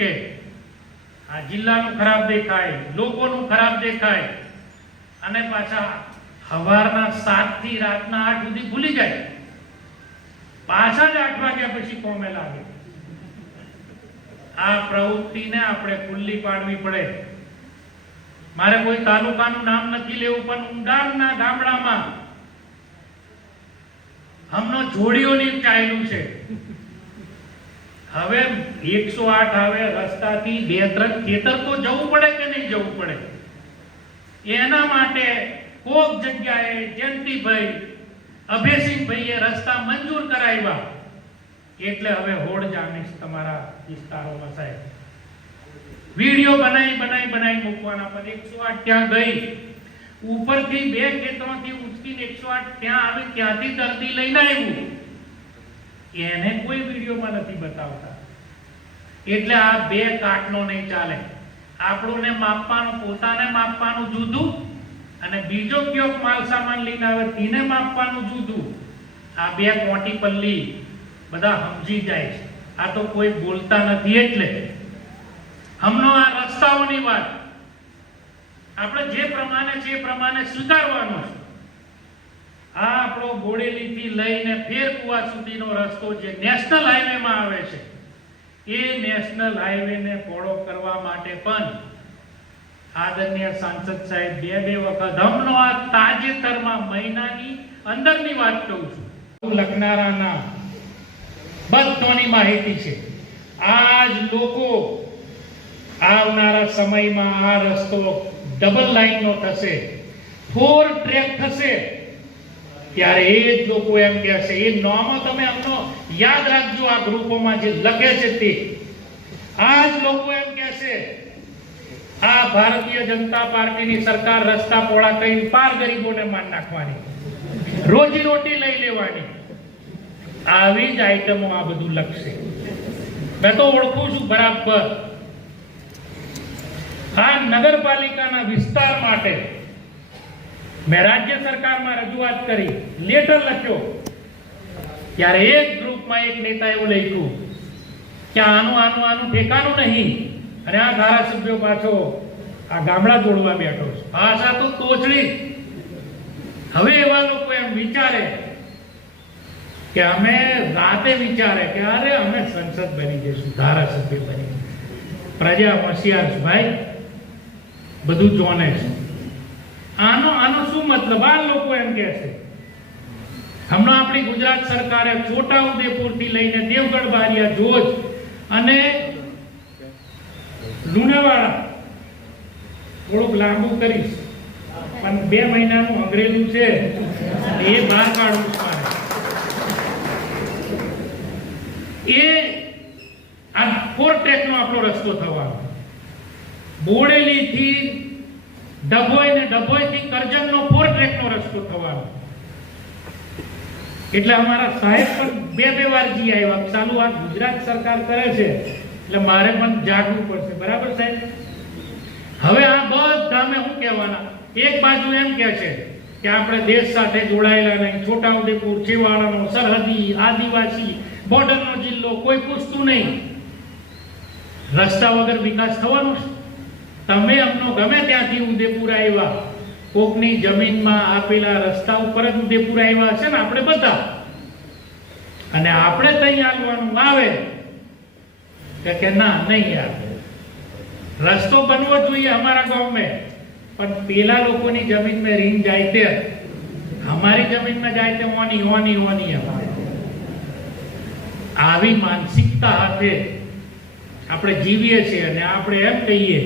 કે આ જિલ્લાનું ખરાબ દેખાય, લોકોનું ખરાબ દેખાય અને પાછા સવારના 7 થી રાતના 8 સુધી ભૂલી જાય, પાછા જ 8 વાગ્યા પછી કોમે લાગે. આ પ્રવૃત્તિને આપણે ખુલ્લી પાડવી પડે. મારે કોઈ તાલુકાનું નામ નથી લેવું, પણ ઊંડાણના ગામડામાં હમનો જોડીઓની ચાલ્યું છે. હવે 108 આવે રસ્તાથી 2-3 ખેતર તો જવું પડે કે નહીં જવું પડે? એના માટે કોક જગ્યાએ જયંતિભાઈ અભયસિંહભાઈએ રસ્તા મંજૂર કરાવ્યા, એટલે હવે હોડ જામીશ તમારા વિસ્તારોમાં સાહેબ. વિડિયો બનાવી મૂકવાના. પર 108 ત્યાં ગઈ, ઉપરથી 2 ખેતરોથી ઉચકીને 108 ત્યાં આવી, ત્યાંથી દર્દી લઈને આવ્યું, એને કોઈ વિડિયોમાં નથી બતાવતા. એટલે આ 2 કાટનો નહીં ચાલે. આપણને માપવાનું, પોતાને માપવાનું જુદું, અને બીજો કયો માલ સામાન લઈને આવે તેને માપવાનું જુદું. આ 2 કોટી પલ્લી બધા સમજી જાય છે. આ તો કોઈ બોલતા નથી. એટલે હમણો આ રસ્તાઓની વાત આપણે જે પ્રમાણે છે એ પ્રમાણે સ્વીકારવાનો છે. આ આપણો બોડેલીથી લઈને ફેરકુવા સુધીનો રસ્તો જે નેશનલ હાઈવેમાં આવે છે, એ નેશનલ હાઈવેને પહોળો કરવા માટે પણ આદરણીય સાંસદ સાહેબ 2 વખત, હમણો આ તાજેતરમાં મહિનાની અંદરની વાત કહું છું, લખનારાના બધાની માહિતી છે. આ જ લોકો આવનારા સમયમાં આ રસ્તો ડબલ લાઈનનો થશે, 4 ટ્રેક થશે, ત્યારે એ જ લોકો એમ કહેશે, એ નામો તમે અમને યાદ રાખજો, આ ગ્રુપોમાં જે લખે છે તે. આ જ લોકો એમ કહેશે, આ ભારતીય જનતા પાર્ટીની સરકાર રસ્તા પહોળા કરીને પાર ગરીબોને માર નાખવાની, રોજી રોટી લઈ લેવાની. આવી જ આઈટમો આ બધું લખશે. મેં તો ઓળખું છું બરાબર. આ નગરપાલિકાના વિસ્તાર માટે મેં રાજ્ય સરકારમાં રજૂઆત કરી, લેટર લખ્યો, ત્યારે એક ગ્રુપમાં એક નેતા એવું લખ્યું કે આનું ઠેકાનું નહીં, અને આ ધારાસભ્યો પાછો આ ગામડા જોડવા બેઠો છે. ભાષા તો તોછડી. હવે એવા લોકો એમ વિચારે કે અમે રાતે વિચારે કે અરે અમે સંસદ બની જઈશું, ધારાસભ્ય બની. પ્રજા હોશિયાર છે ભાઈ, બધું જોને છે. આનો શું મતલબ? આ લોકો એમ કહે છે, હમણાં આપણી ગુજરાત સરકારે છોટાઉદેપુર થી લઈને દેવગઢ બારિયા, જોજ અને લુણાવાડા થોડુંક લાંબુ કરીશ, પણ 2 મહિનાનું અંગ્રેજું છે એ બહાર કાઢવું મારે. એ આ 4 ટ્રેકનો આપણો રસ્તો થવાનો. બોડેલી થી ડભોઈ ને ડભોઈ થી કરજણનો 4 ટ્રેકનો રસ્તો થવાનો. એટલે અમારા સાહેબ પણ 2 વાર જી આવ્યા. ચાલુ આ ગુજરાત સરકાર કરે છે એટલે મારે પણ જાગવું પડશે. બરાબર સાહેબ? હવે આ બધા અમે શું કહેવાના? એક બાજુ એમ કહે છે કે આપણે દેશ સાથે જોડાયેલા નહીં, છોટાઉદેપુર છેવાડાનો, સરહદી, આદિવાસી, બોર્ડરનો જિલ્લો, કોઈ પૂછતું નહીં. રસ્તા વગર વિકાસ થવાનો છે? તમે અમનો ગમે ત્યાંથી ઉદયપુર આવ્યા, કોકની જમીનમાં આપેલા રસ્તા ઉપર જ ઉદયપુર આવ્યા છે ને આપણે બધા, અને આપણે ત્યાં આવવાનું આવે કે ના નહીં યાર, રસ્તો બનવો જોઈએ અમારા ગામમાં, પણ પેલા લોકોની જમીનમાં રીંગ જાય તે અમારી જમીનમાં જાય તે ઓની આવી માનસિકતા સાથે આપણે જીવીએ છીએ. અને આપણે એમ કહીએ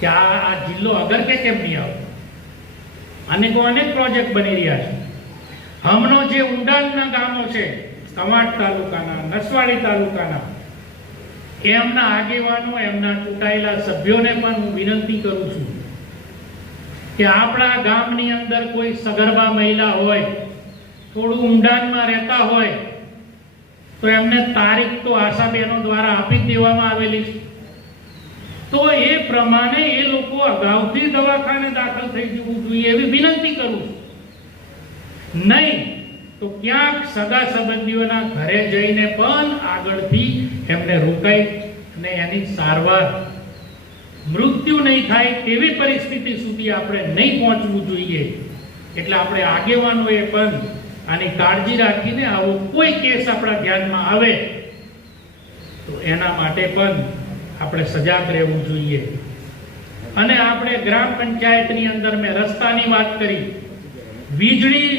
કે આ જિલ્લો અગર કે કેમ નહીં આવતો? અનેક પ્રોજેક્ટ બની રહ્યા છે. હમણો જે ઊંડાણના ગામો છે, કવાંટ તાલુકાના, નસવાડી તાલુકાના, એમના આગેવાનો, એમના ચૂંટાયેલા સભ્યોને પણ હું વિનંતી કરું છું કે આપણા ગામની અંદર કોઈ સગર્ભા મહિલા હોય, થોડું ઊંડાણમાં રહેતા હોય, તો એમને તારીખ તો આશાબેનો દ્વારા આપી દેવામાં આવેલી છે. તો એ પ્રમાણે એ લોકો અગાઉથી દવાખાને દાખલ થઈ જવું જોઈએ એવી વિનંતી કરું છું. નહીં તો ક્યાંક સગા સંબંધીઓના ઘરે જઈને પણ આગળથી એમને રોકાઈ અને એની સારવાર મૃત્યુ નહીં થાય તેવી પરિસ્થિતિ સુધી આપણે નહીં પહોંચવું જોઈએ. એટલે આપણે આગેવાનોએ પણ આની કાળજી રાખીને આવો કોઈ કેસ આપણા ધ્યાનમાં આવે તો એના માટે પણ આપણે સજાગ રહેવું જોઈએ. અને આપણે ગ્રામ પંચાયતની અંદર મેં રસ્તાની વાત કરી, વીજળી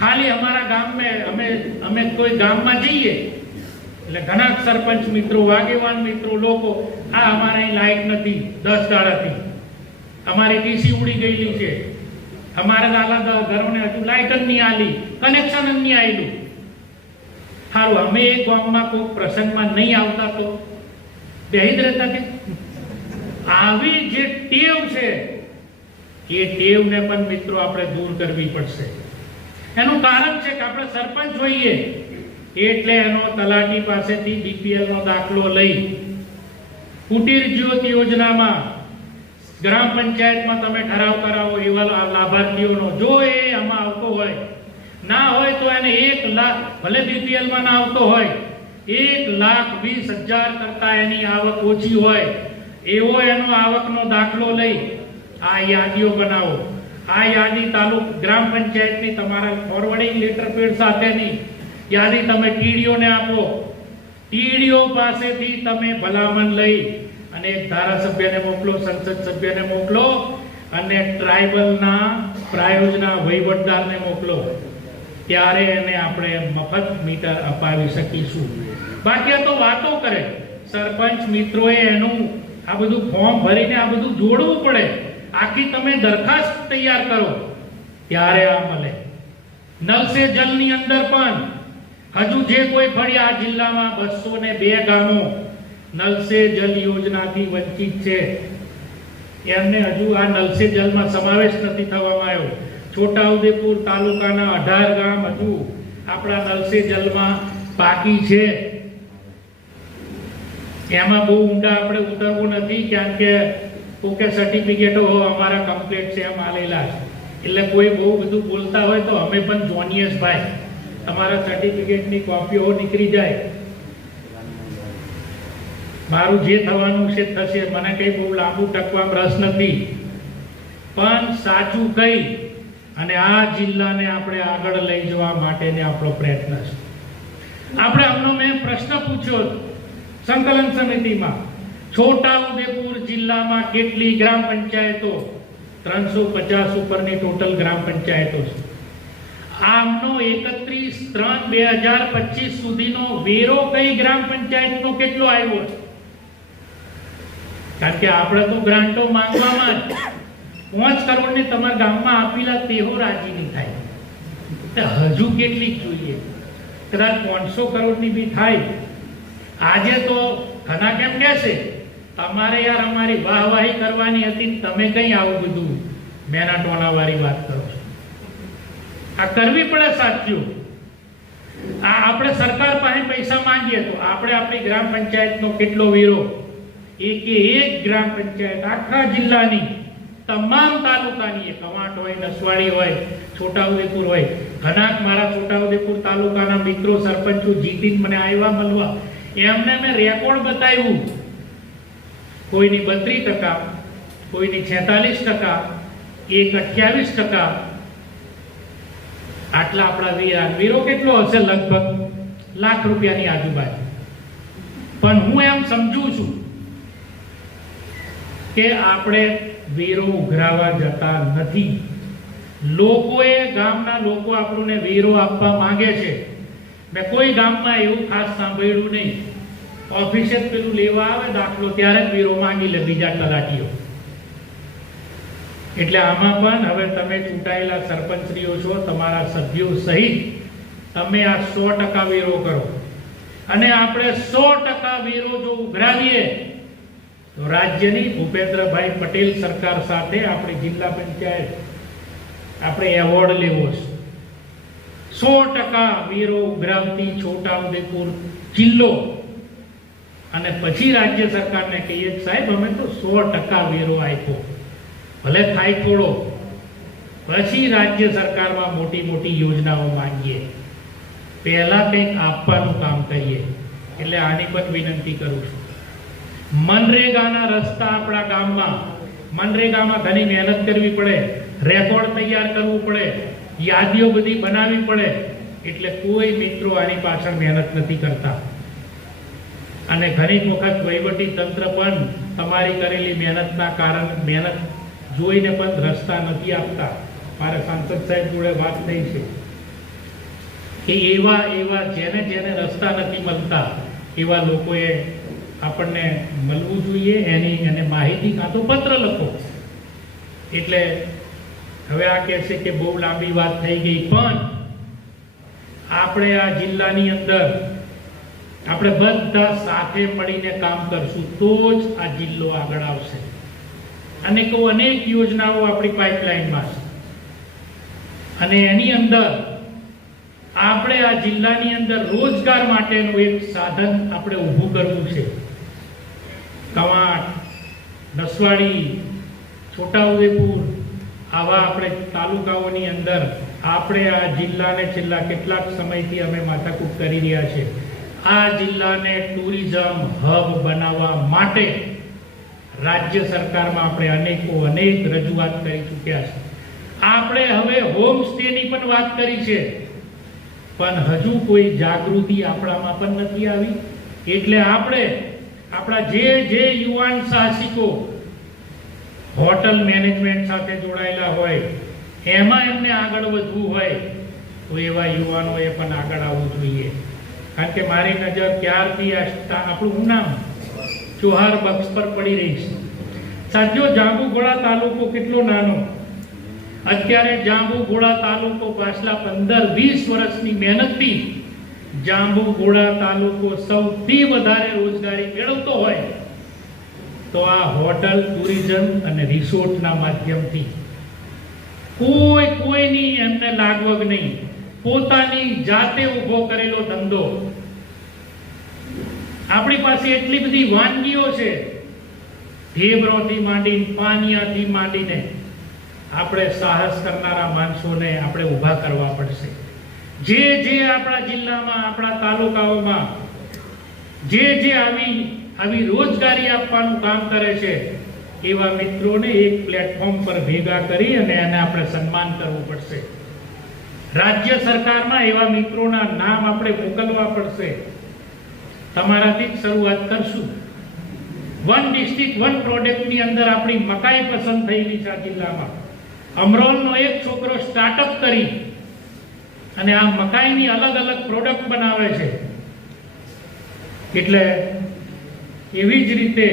ખાલી અમારા ગામમાં અમે કોઈ ગામમાં જઈએ એટલે ઘણા સરપંચ મિત્રો, આગેવાન મિત્રો લોકો, આ અમારે અહીં લાઈટ નથી 10 દાડાથી, અમારી ટીસી ઉડી ગયેલી છે, અમારે દાદા ઘરોને હજુ લાઈટ જ નહીં આલી, કનેક્શન જ નહીં આવેલું. સારું, અમે એક ગામમાં કોઈ પ્રસંગમાં નહીં આવતા તો બેહી જ રહેતા કે આવી જે ટેવ છે એ ટેવને પણ મિત્રો આપણે દૂર કરવી પડશે. એનું કારણ છે કે આપણે સરપંચ હોઈએ એટલે એનો તલાટી પાસેથી બીપીએલ નો દાખલો લઈ કુટીર જ્યોત યોજનામાં ગ્રામ પંચાયતમાં તમે ઠરાવ કરાવો એવા લાભાર્થીઓનો, જો એ આમાં આવતો હોય, ના હોય તો એને 1 લાખ, ભલે બીપીએલ માં ના આવતો હોય, 1,20,000 કરતા એની આવક ઓછી હોય એવો એનો આવકનો દાખલો લઈ આ યાદીઓ બનાવો. આ યાદી ગ્રામ પંચાયતની તમારા ફોરવર્ડિંગ લેટર પેડ સાથેની યાદી તમે ટીડીઓને આપો. ટીડીઓ પાસેથી તમે ભલામણ લઈ અને એક ધારાસભ્યને મોકલો, સંસદ સભ્યને મોકલો અને ટ્રાઇબલના પ્રાયોજના વહીવટદારને મોકલો. ત્યારે એને આપણે મફત મીટર અપાવી શકીશું. બાકી આ તો વાતો કરે. સરપંચ મિત્રોએ એનું આ બધું ફોર્મ ભરીને આ બધું જોડવું પડે. આખી તમે દરખાસ્ત તૈયાર કરો ત્યારે આ મળે. નલ સે જલની અંદર પણ હજુ જે કોઈ ફળી આ જિલ્લામાં 202 ગામો નલ સે જલ યોજનાથી વંચિત છે, એમને હજુ આ નલ સે જલમાં સમાવેશ નથી થવામાં આવ્યો. છોટાઉદેપુર તાલુકાના 18 ગામ હજુ આપણા નલ સે જલમાં બાકી છે. એમાં બહુ ઊંડા આપણે ઉતરવું નથી, કારણ કે ઓકે સર્ટિફિકેટો અમારા કમ્પ્લીટ છે એમ આલેલા છે. એટલે કોઈ બહુ બધું બોલતા હોય તો અમે પણ જોનીએ ભાઈ, તમારા સર્ટિફિકેટની કોપીઓ નીકળી જાય, મારું જે થવાનું છે થશે, મને કઈ બહુ લાંબુ ટકવામાં રસ નથી. પણ સાચું કહી અને આ જિલ્લાને આપણે આગળ લઈ જવા માટેનો આપણો પ્રયત્ન છે. આપણે હમણાં મેં પ્રશ્ન પૂછ્યો સંકલન સમિતિમાં, છોટાઉદેપુર જિલ્લામાં કેટલી ગ્રામ પંચાયતો? 350 ઉપરની ટોટલ ગ્રામ પંચાયતો છે. આમનો 31/3/2025 સુધીનો વેરો કઈ ગ્રામ પંચાયતનો કેટલો આવ્યો છે? કારણ કે આપણે તો ગ્રાન્ટો માંગવામાં જ 5 કરોડની તમારા ગામમાં આપેલા તેઓ રાજી નહીં થાય. તો હજુ કેટલીક જોઈએ? કદાચ 500 કરોડની બી થાય. આજે તો ઘણા કેમ કહેશે તમારે યાર અમારી વાહવાહી કરવાની હતી, તમે કઈ આવું બધું મેના ટોના વાળી વાત કરો છો? આ કરવી પડે સાચું. આ આપણે સરકાર પાસે પૈસા માંગીએ તો આપણે આપણી ગ્રામ પંચાયતનો કેટલો વેરો, એક ગ્રામ પંચાયત આખા જિલ્લાની તમામ તાલુકાની, કવાંટ હોય, નસવાડી હોય, છોટાઉદેપુર હોય, ઘણા મારા છોટાઉદેપુર તાલુકાના મિત્રો સરપંચો જીતીને મને આવ્યા મળવા, એમને મેં રેકોર્ડ બતાવ્યું. કોઈની 32%, કોઈની 46%, એક 28%. આટલા આપણા વેરો કેટલો હશે? લગભગ લાખ રૂપિયાની આજુબાજુ. પણ હું એમ સમજુ છું કે આપણે વેરો ઉઘરાવા જતા નથી. લોકોએ, ગામના લોકો આપણને વેરો આપવા માંગે છે. મેં કોઈ ગામમાં એવું ખાસ સાંભળ્યું નહીં. ઓફિસે પેલું લેવા આવે દાખલો ત્યારે જ વેરો માંગી લે બીજા તલાટીઓ. એટલે આમાં પણ હવે તમે ચૂંટાયેલા સરપંચશ્રીઓ છો, તમારા સભ્યો સહિત તમે આ 100% વેરો કરો. અને આપણે 100% વેરો જો ઉઘરાવીએ તો રાજ્યની ભૂપેન્દ્રભાઈ પટેલ સરકાર સાથે આપણી જિલ્લા પંચાયત આપણે એવોર્ડ લેવો છે. 100% વેરો ઉઘરાવતી છોટાઉદેપુર જિલ્લો. અને પછી રાજ્ય સરકારને કહીએ સાહેબ અમે તો 100% વેરો આપ્યો, ભલે થાય થોડો, પછી રાજ્ય સરકારમાં મોટી મોટી યોજનાઓ માંગીએ, પહેલા કંઈક આપવાનું કામ કરીએ. એટલે આની પણ વિનંતી કરું છું. મનરેગાના રસ્તા આપણા ગામમાં, મનરેગામાં ઘણી મહેનત કરવી પડે, રેકોર્ડ તૈયાર કરવું પડે, યાદીઓ બધી બનાવવી પડે, એટલે કોઈ મિત્રો આની પાછળ મહેનત નથી કરતા. અને ઘણી વખત વહીવટી તંત્ર પણ તમારી કરેલી મહેનતના કારણે મહેનત જોઈને પણ રસ્તા નથી આપતા. મારા સાંસદ સાહેબ જોડે વાત થઈ છે કે એવા જેને જેને રસ્તા નથી મળતા એવા લોકોએ આપણને મળવું જોઈએ, એને માહિતી કાં તો પત્ર લખો. એટલે હવે આ કહે છે કે બહુ લાંબી વાત થઈ ગઈ, પણ આપણે આ જિલ્લાની અંદર આપણે બધા સાથે મળીને કામ કરશું તો જ આ જિલ્લો આગળ આવશે. અને અનેક યોજનાઓ આપણી પાઇપલાઇનમાં છે, અને એની અંદર આપણે આ જિલ્લાની અંદર રોજગાર માટેનું એક સાધન આપણે ઊભું કરવું છે. કવાંટ, નસવાડી, છોટાઉદેપુર આવા આપણે તાલુકાઓની અંદર આપણે આ જિલ્લાને છેલ્લા કેટલાક સમયથી અમે માથાકૂટ કરી રહ્યા છે. આ જિલ્લાને ટુરિઝમ હબ બનાવવા માટે રાજ્ય સરકારમાં આપણે અનેક રજૂઆત કરી ચૂક્યા છે. આપણે હવે હોમ સ્ટેની પણ વાત કરી છે, પણ હજુ કોઈ જાગૃતિ આપણામાં પણ નથી આવી. એટલે આપણે આપણા જે યુવાન સાહસિકો હોટલ મેનેજમેન્ટ સાથે જોડાયેલા હોય, એમાં એમને આગળ વધવું હોય તો એવા યુવાનોએ પણ આગળ આવવું જોઈએ. કારણ કે મારી નજર ત્યારથી આપણું નામ ચોહાર બક્ષ પર પડી રહી છે. સાથીઓ, જાંબુઘોડા તાલુકો કેટલો નાનો, અત્યારે જાંબુઘોડા તાલુકો પાછલા 15-20 વર્ષની મહેનતથી જાંબુઘોડા તાલુકો સૌથી વધારે રોજગારી મેળવતો હોય તો આ હોટલ, ટુરિઝમ અને રિસોર્ટના માધ્યમથી. કોઈની એમને લાગવગ નહીં, પોતાની જાતે ઊભો કરેલો ધંધો. આપણી પાસે એટલી બધી વાનગીઓ છે, ઢેબરોથી માંડીને પાનિયાથી માંડીને. આપણે સાહસ કરનારા માણસોને આપણે ઊભા કરવા પડશે. જે આપણા જિલ્લામાં, આપણા તાલુકાઓમાં જે આવી રોજગારી આપવાનું કામ કરે છે એવા મિત્રોને એક પ્લેટફોર્મ પર ભેગા કરી અને એને આપણે સન્માન કરવું પડશે. રાજ્ય સરકારમાં એવા મિત્રોના નામ આપણે મોકલવા પડશે. તમારાથી જ શરૂઆત કરશું. વન ડિસ્ટ્રિક્ટ વન પ્રોડક્ટની અંદર આપણી મકાઈ પસંદ થયેલી છે આ જિલ્લામાં. અમરોલનો એક છોકરો સ્ટાર્ટઅપ કરી અને આ મકાઈની અલગ અલગ પ્રોડક્ટ બનાવે છે. એટલે એવી જ રીતે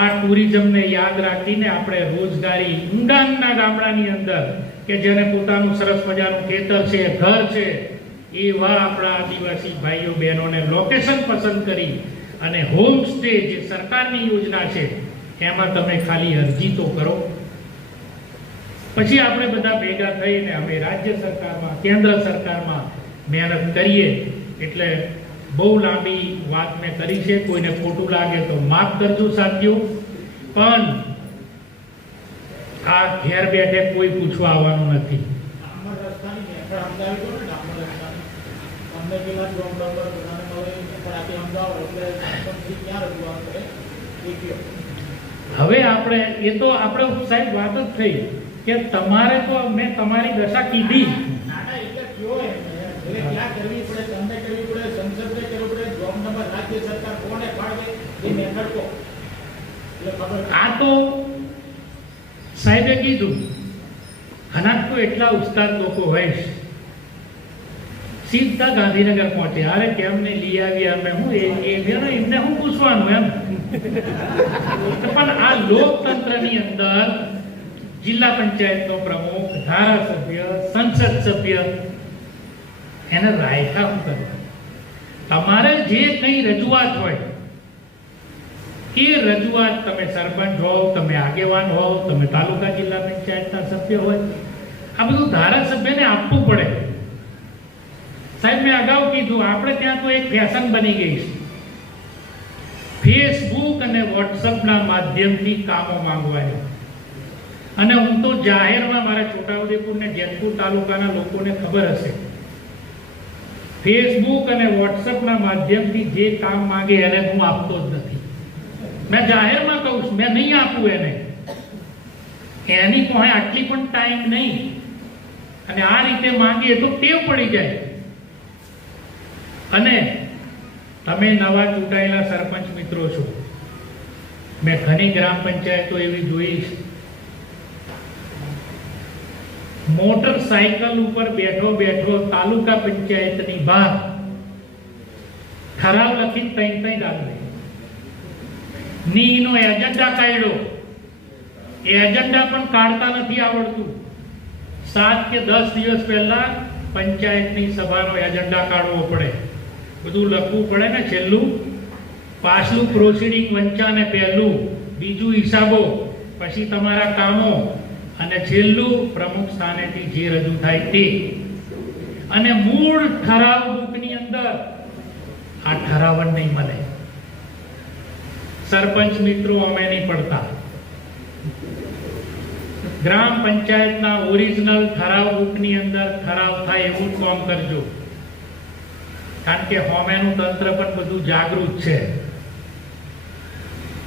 આ ટુરિઝમને યાદ રાખીને આપણે રોજગારી ઊંડાણના ગામડાની અંદર કે જેને પોતાનું સરસ મજાનું ખેતર છે, ઘર છે, એવા આપણા આદિવાસી ભાઈઓ બહેનોને લોકેશન પસંદ કરી અને હોમ સ્ટે જે સરકારની યોજના છે એમાં તમે ખાલી અરજી તો કરો. પછી આપણે બધા ભેગા થઈને અમે રાજ્ય સરકારમાં, કેન્દ્ર સરકારમાં મહેનત કરીએ. એટલે બહુ લાંબી વાત મેં કરી છે, કોઈને ખોટું લાગે તો માફ કરજો સાથીઓ. પણ આ ઘેર બેઠે કોઈ પૂછવા આવવાનું નથી. હવે આપણે એ તો આપણે સાહેબ વાત જ થઈ કે તમારે તો મેં તમારી દશા કીધી. આ તો સાહેબે કીધું. અનાજ તો એટલા ઉસ્તાદ લોકો હોય છે, સીધા ગાંધીનગર પહોંચે. અરે કેમ ને લઈ આવ્યા અમે, હું એમને હું પૂછવાનું એમ. પણ આ લોકતંત્રની અંદર જિલ્લા પંચાયતનો પ્રમુખ, ધારાસભ્ય, સંસદ સભ્ય એને રાયખા શું કરવા? તમારે જે કંઈ રજૂઆત હોય એ રજૂઆત, તમે સરપંચ હોવ, તમે આગેવાન હોવ, તમે તાલુકા જિલ્લા પંચાયતના સભ્ય હોય, આ બધું ધારાસભ્યને આપવું પડે. સાહેબ મેં અગાઉ કીધું, આપણે ત્યાં તો એક ફેશન બની ગઈ છે, ફેસબુક અને વોટ્સઅપના માધ્યમથી કામો માંગવાની. અને હું તો જાહેરમાં મારા છોટાઉદેપુર ને જેતપુર તાલુકાના લોકોને ખબર હશે, ફેસબુક અને વોટ્સએપના માધ્યમથી જે કામ માંગે એને હું આપતો જ નથી. મેં જાહેરમાં કહું છું, મેં નહીં આપું એને. એની પાસે આટલી પણ ટાઈમ નહીં, અને આ રીતે માંગે તો ટેવ પડી જાય. અને તમે નવા ચૂંટાયેલા સરપંચ મિત્રો છો, મેં ઘણી ગ્રામ પંચાયતો એવી જોઈ છે, મોટરસાયકલ ઉપર બેઠો બેઠો તાલુકા પંચાયતની બહાર ઠરાવ લખી તઈ દાખલે નીનો એજન્ડા કાઢ્યો. એ એજન્ડા પણ કાઢતા નથી આવડતું. 7 કે 10 દિવસ પહેલા પંચાયતની સભાનો એજન્ડા કાઢવો પડે, બધું લખવું પડે ને. છેલ્લું પાછલું પ્રોસિડિંગ વંચાને પહેલું, બીજું હિસાબો, પછી તમારા કામો, અને છેલ્લું પ્રમુખ સ્થાનેથી જે રજૂ થાય તે. અને મૂળ ઠરાવ બુકની અંદર આ ઠરાવ જ નહીં મળે. સરપંચ મિત્રો અમે નહીં પડતા, ગ્રામ પંચાયતના ઓરિજિનલ ઠરાવ બુકની અંદર ઠરાવ થાય એવું જ કામ કરજો. કારણ કે હોમેનું તંત્ર પણ બધું જાગૃત છે.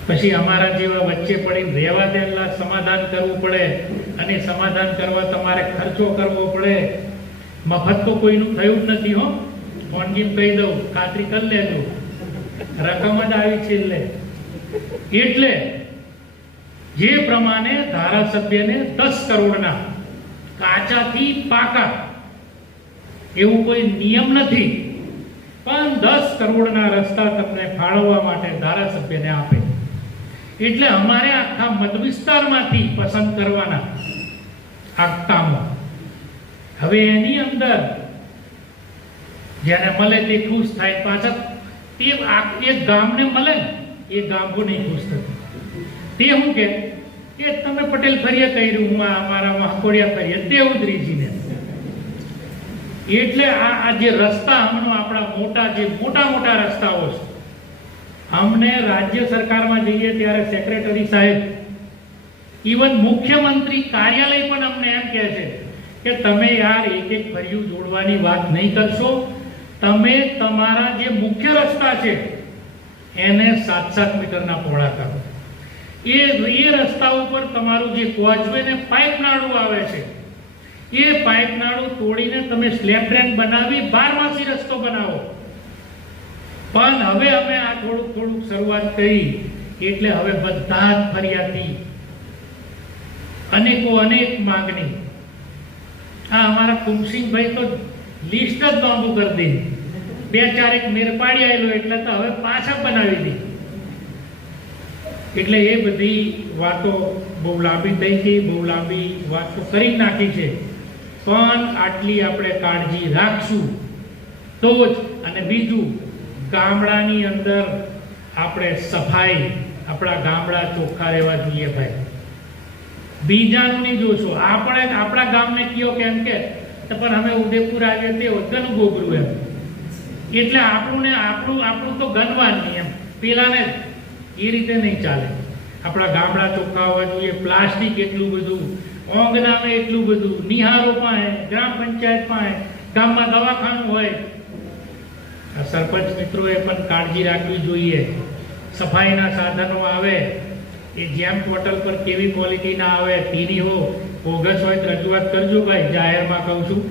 પછી અમારા જેવા વચ્ચે પડીને રહેવા દેલા સમાધાન કરવું પડે, અને સમાધાન કરવા તમારે ખર્ચો કરવો પડે. મફત તો કોઈનું થયું જ નથી હો. ફોનજી કહી દઉં, ખાતરી કરી લેજો, રકમ જ આવી છેલ્લે. એટલે જે પ્રમાણે ધારાસભ્યને 10 કરોડના કાચાથી પાકા એવું કોઈ નિયમ નથી, પણ 10 કરોડના રસ્તા તમને ફાળવવા માટે ધારાસભ્યને આપે. એટલે અમારે આખા મત વિસ્તારમાંથી પસંદ કરવાના આ કામો. હવે એની અંદર જેને મળે તે ખુશ થાય. પાછા તે એક ગામને મળે ને, એ ગામો નહીં ખુશ થતું. તે શું કે તમે પટેલ ફરીએ કર્યું, અમારા મહાકોડિયા ફરીએ, તેવું જ રીજીને. એટલે આ જે રસ્તા હમણાં આપણા મોટા રસ્તાઓ છે, અમને રાજ્ય સરકારમાં જઈએ ત્યારે સેક્રેટરી સાહેબ, ઇવન મુખ્યમંત્રી કાર્યાલય પણ અમને એમ કહે છે કે તમે યાર એક ફરિયું જોડવાની વાત નહીં કરશો, તમે તમારા જે મુખ્ય રસ્તા છે એને 7-7 મીટરના પહોળા કરો. એ રસ્તા ઉપર તમારું જે કોચવે ને પાઇપ નાળું આવે છે, એ પાઇપ નાળું તોડીને તમે સ્લેબ ડ્રેન બનાવી 12માસી રસ્તો બનાવો. પણ હવે અમે આ થોડુંક શરૂઆત કરી, એટલે હવે બધા જ ફરિયાદી અનેક માંગણી. આ અમારા કુમસિંહભાઈ તો લિસ્ટ જ લાંબુ કરી દીધી, 2-4 મેર પાડી આવેલો, એટલે તો હવે પાછા બનાવી દીધી. એટલે એ બધી વાતો બહુ લાંબી થઈ ગઈ, બહુ લાંબી વાતો કરી નાખી છે. પણ આટલી આપણે કાળજી રાખશું તો જ. અને બીજું, ગામડાની અંદર આપણે સફાઈ, આપણા ગામડા ચોખ્ખા રહેવા જોઈએ ભાઈ. બીજાનું નહીં જોશો. આપણે આપણા ગામને કયો કેમ કે પણ અમે ઉદયપુર આવીએ તે વગરનું ગોબરું એમ, એટલે આપણું તો ગણવાનું નહીં એમ. પેલાને એ રીતે નહીં ચાલે. આપણા ગામડા ચોખ્ખા હોવા જોઈએ. પ્લાસ્ટિક એટલું બધું, ઓંગનામે એટલું બધું, નિહારો પાસે, ગ્રામ પંચાયત પાસે, ગામમાં દવાખાનું હોય. આ સરપંચ મિત્રોએ પણ કાળજી રાખવી જોઈએ. સફાઈના સાધનો આવે એ જેમ પોર્ટલ પર કેવી ક્વોલિટીના આવે, તેની હો બોગસ હોય તો રજૂઆત કરજો ભાઈ, જાહેરમાં કહું છું.